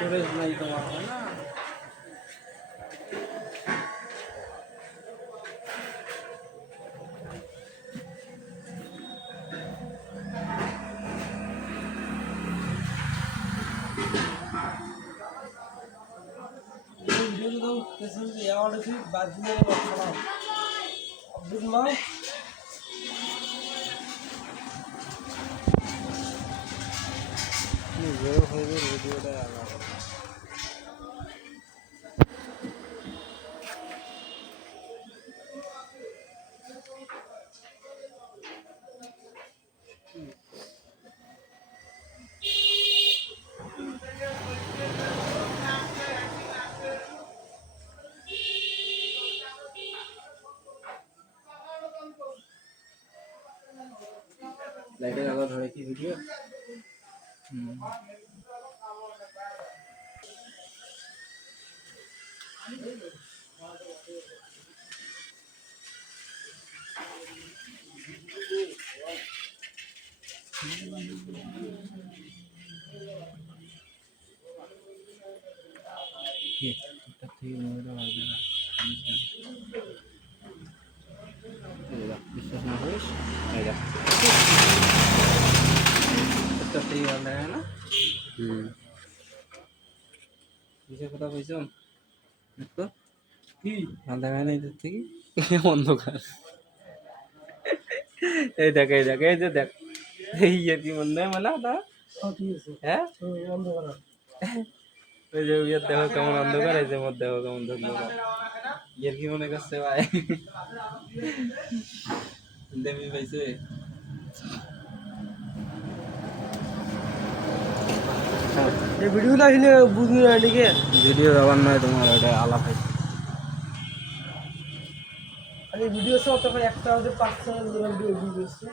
Storage নাই তোমার, হয় না? ভিডিও পেছন দিয়ে আমার কি বাজিয়ে রাখলাম আব্দুল মা নিজেও হইবে ভিডিওটা আলাদা। লাইটের আলো ধরে কি ভিডিও? বিশ্বাস না করিস না কিসের কথা কইছ তো কি ঠান্ডা গায়ে না এদের থেকে অন্ধকার এই দেখ এই দেখ এই যে দেখ এই কি মনে হয় মানে না হ্যাঁ অন্ধকার ওই যে ইয়ের দেখো কেমন অন্ধকার এই যে মোর দেখো কেমন অন্ধকার ইয়ের কি মনে করছে ভাই দেবী পাইছে এই ভিডিওটা আসলে বুঝলি না ঠিক আছে ভিডিও আবার নয় তোমার ওটা আলাপ হয়েছে আর এই ভিডিও সব তখন একটা আমাদের 5 চ্যানেল ভিডিও দিয়েছে